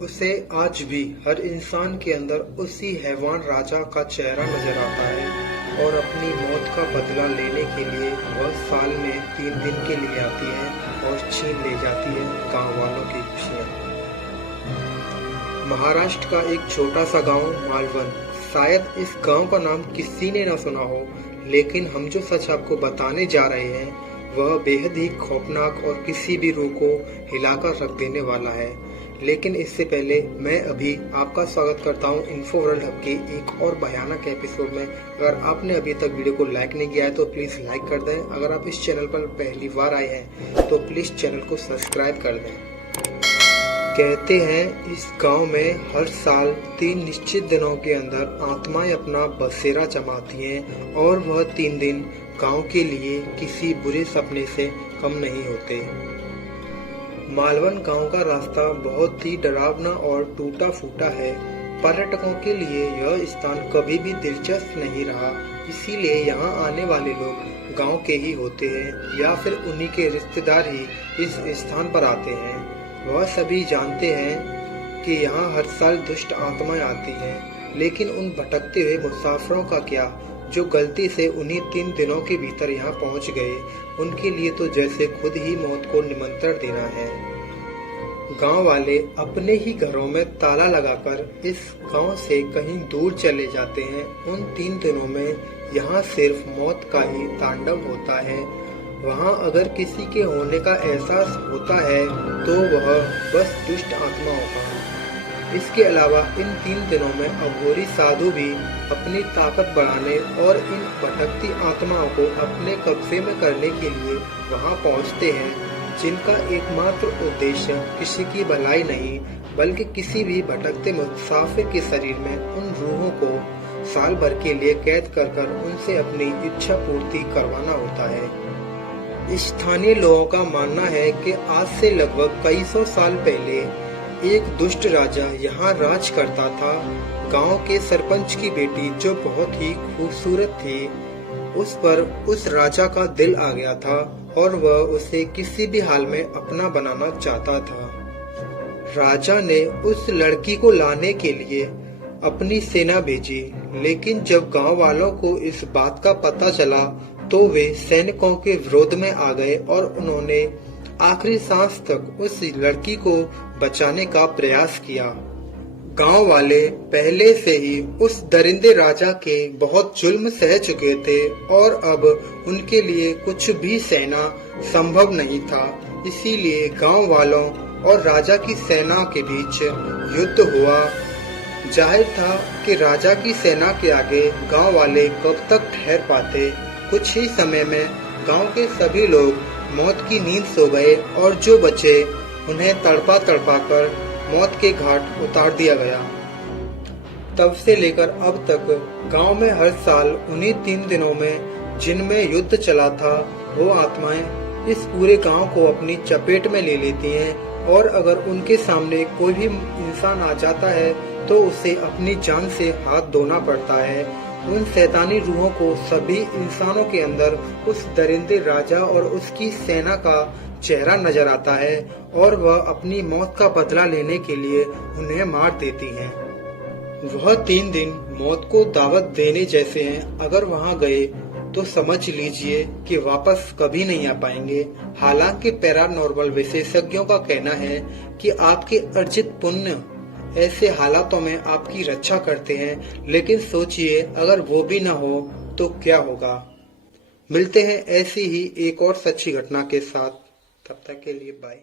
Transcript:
उसे आज भी हर इंसान के अंदर उसी हैवान राजा का चेहरा नजर आता है और अपनी मौत का बदला लेने के लिए वह साल में 3 दिन के लिए आती है और छीन ले जाती है गांव वालों की खुशियां। महाराष्ट्र का एक छोटा सा गांव मालवन, शायद इस गांव का नाम किसी ने न सुना हो, लेकिन हम जो सच आपको बताने जा रहे हैं वह बेहद ही खौफनाक और किसी भी रूह को हिलाकर रख देने वाला है। लेकिन इससे पहले मैं अभी आपका स्वागत करता हूं इन्फो वर्ल्ड हब के एक और भयानक एपिसोड में। अगर आपने अभी तक वीडियो को लाइक नहीं किया है तो प्लीज लाइक कर दें। अगर आप इस चैनल पर पहली बार आए हैं तो प्लीज चैनल को सब्सक्राइब कर दें। कहते हैं इस गांव में हर साल 3 निश्चित दिनों के अंदर आत्माएं अपना बसेरा जमाती हैं और वह 3 दिन गांव के लिए किसी बुरे सपने से कम नहीं होते। मालवन गांव का रास्ता बहुत ही डरावना और टूटा फूटा है। पर्यटकों के लिए यह स्थान कभी भी दिलचस्प नहीं रहा, इसीलिए यहाँ आने वाले लोग गांव के ही होते हैं या फिर उन्हीं के रिश्तेदार ही इस स्थान पर आते हैं। वह सभी जानते हैं कि यहाँ हर साल दुष्ट आत्माएं आती हैं, लेकिन उन भटकते हुए मुसाफिरों का क्या जो गलती से उन्हीं 3 दिनों के भीतर यहाँ पहुँच गए, उनके लिए तो जैसे खुद ही मौत को निमंत्रण देना है। गांव वाले अपने ही घरों में ताला लगाकर इस गांव से कहीं दूर चले जाते हैं। उन 3 दिनों में यहाँ सिर्फ मौत का ही तांडव होता है। वहाँ अगर किसी के होने का एहसास होता है तो वह बस दुष्ट आत्माओं का। इसके अलावा इन 3 दिनों में अघोरी साधु भी अपनी ताकत बढ़ाने और इन भटकती आत्माओं को अपने कब्जे में करने के लिए वहां पहुंचते हैं, जिनका एकमात्र उद्देश्य किसी की भलाई नहीं बल्कि किसी भी भटकते मुसाफिर के शरीर में उन रूहों को साल भर के लिए कैद कर उनसे अपनी इच्छा पूर्ति करवाना होता है। स्थानीय लोगों का मानना है कि आज से लगभग कई सौ साल पहले एक दुष्ट राजा यहाँ राज करता था। गांव के सरपंच की बेटी जो बहुत ही खूबसूरत थी, उस पर उस राजा का दिल आ गया था और वह उसे किसी भी हाल में अपना बनाना चाहता था। राजा ने उस लड़की को लाने के लिए अपनी सेना भेजी, लेकिन जब गांव वालों को इस बात का पता चला तो वे सैनिकों के विरोध में आ गए और उन्होंने आखिरी सांस तक उस लड़की को बचाने का प्रयास किया। गांव वाले पहले से ही उस दरिंदे राजा के बहुत जुल्म सह चुके थे और अब उनके लिए कुछ भी सहना संभव नहीं था। इसीलिए गांव वालों और राजा की सेना के बीच युद्ध हुआ। जाहिर था कि राजा की सेना के आगे गांव वाले कब तक ठहर पाते। कुछ ही समय में गांव के सभी लोग मौत की नींद सो गए और जो बचे उन्हें तड़पा कर मौत के घाट उतार दिया गया। तब से लेकर अब तक गांव में हर साल उन्हीं 3 दिनों में जिनमें युद्ध चला था, वो आत्माएं इस पूरे गांव को अपनी चपेट में ले लेती हैं और अगर उनके सामने कोई भी इंसान आ जाता है तो उसे अपनी जान से हाथ धोना पड़ता है। उन शैतानी रूहों को सभी इंसानों के अंदर उस दरिंदे राजा और उसकी सेना का चेहरा नजर आता है और वह अपनी मौत का बदला लेने के लिए उन्हें मार देती हैं। वह 3 दिन मौत को दावत देने जैसे हैं। अगर वहां गए तो समझ लीजिए कि वापस कभी नहीं आ पाएंगे। हालांकि पैरानॉर्मल विशेषज्ञों का कहना है कि आपके अर्जित पुण्य ऐसे हालातों में आपकी रक्षा करते हैं, लेकिन सोचिए अगर वो भी ना हो तो क्या होगा। मिलते हैं ऐसी ही एक और सच्ची घटना के साथ, तब तक के लिए बाय।